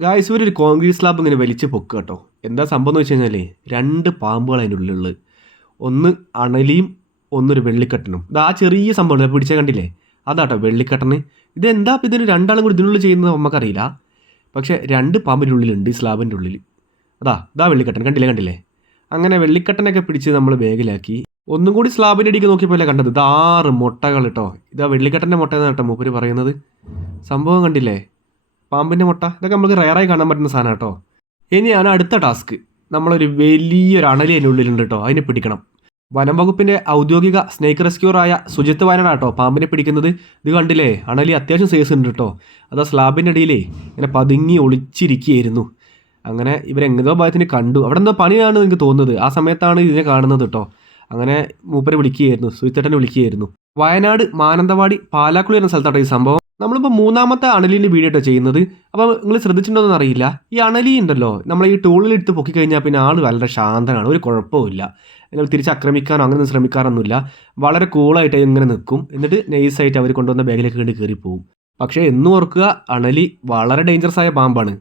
Guys ഒരു concrete slab ഇങ്ങനെ വലിച്ച് പൊക്കുക കേട്ടോ. എന്താ സംഭവം എന്ന് വെച്ച് കഴിഞ്ഞാൽ രണ്ട് പാമ്പുകൾ അതിൻ്റെ ഉള്ളിലുള്ളത്. ഒന്ന് അണലിയും ഒന്നൊരു വെള്ളിക്കട്ടനും. ഇത് ആ ചെറിയ സംഭവം പിടിച്ചാൽ കണ്ടില്ലേ, അതാട്ടോ വെള്ളിക്കട്ടന്. ഇതെന്താ ഇപ്പം ഇതിന് രണ്ടാളും കൂടി ഇതിനുള്ളിൽ ചെയ്യുന്നത് നമുക്കറിയില്ല. പക്ഷേ രണ്ട് പാമ്പിൻ്റെ ഉള്ളിലുണ്ട് ഈ സ്ലാബിൻ്റെ ഉള്ളിൽ. ഇതാ വെള്ളിക്കട്ടൻ, കണ്ടില്ലേ. അങ്ങനെ വെള്ളിക്കട്ടനൊക്കെ പിടിച്ച് നമ്മൾ ബാഗിലാക്കി. ഒന്നും കൂടി സ്ലാബിൻ്റെ അടിക്ക് നോക്കിയപ്പോലെ കണ്ടത് ഇത് 6 മുട്ടകൾ കേട്ടോ. ഇതാ വെള്ളിക്കട്ടൻ്റെ മുട്ട എന്നാണ് കേട്ടോ മൂപ്പര് പറയുന്നത്. സംഭവം കണ്ടില്ലേ, പാമ്പിൻ്റെ മുട്ട. ഇതൊക്കെ നമുക്ക് റയറായി കാണാൻ പറ്റുന്ന സാധനം കേട്ടോ. ഇനിയാണ് അടുത്ത ടാസ്ക്. നമ്മളൊരു വലിയൊരു അണലി അതിൻ്റെ ഉള്ളിലുണ്ട് കേട്ടോ, അതിനെ പിടിക്കണം. വനം വകുപ്പിൻ്റെ ഔദ്യോഗിക സ്നേക്ക് റെസ്ക്യൂറായ സുജിത്ത് വയനാട് കേട്ടോ പാമ്പിനെ പിടിക്കുന്നത്. ഇത് കണ്ടില്ലേ, അണലി അത്യാവശ്യം സൈസ് ഉണ്ട് കേട്ടോ. അതാ സ്ലാബിൻ്റെ അടിയിലേ ഇങ്ങനെ പതുങ്ങി ഒളിച്ചിരിക്കുകയായിരുന്നു. അങ്ങനെ ഇവരെങ്ങനോ ഭാഗത്തിന് കണ്ടു. അവിടെ എന്തോ പണിയാണ് എനിക്ക് തോന്നുന്നത്. ആ സമയത്താണ് ഇതിനെ കാണുന്നത് കേട്ടോ. അങ്ങനെ മൂപ്പരെ വിളിക്കുകയായിരുന്നു, സുജിത്തേട്ടനെ വിളിക്കുകയായിരുന്നു. വയനാട് മാനന്തവാടി പാലാക്കുളി എന്ന സ്ഥലത്താട്ടോ ഈ സംഭവം. നമ്മളിപ്പോൾ മൂന്നാമത്തെ അണലിൻ്റെ വീഡിയോ കേട്ടോ ചെയ്യുന്നത്. അപ്പോൾ നിങ്ങൾ ശ്രദ്ധിച്ചിട്ടുണ്ടോയെന്ന് അറിയില്ല, ഈ അണലി ഉണ്ടല്ലോ നമ്മൾ ഈ ടൂളിലെടുത്ത് പൊക്കി കഴിഞ്ഞാൽ പിന്നെ ആൾ വളരെ ശാന്തനാണ്, ഒരു കുഴപ്പമില്ല. നിങ്ങൾ തിരിച്ച് ആക്രമിക്കാനോ അങ്ങനെ ശ്രമിക്കാറൊന്നുമില്ല. വളരെ കൂളായിട്ട് ഇങ്ങനെ നിൽക്കും. എന്നിട്ട് നൈസായിട്ട് അവർ കൊണ്ടുവന്ന ബാഗിലേക്ക് കയറി പോകും. പക്ഷേ എന്നും ഓർക്കുക, അണലി വളരെ ഡേഞ്ചറസ് ആയ പാമ്പാണ്.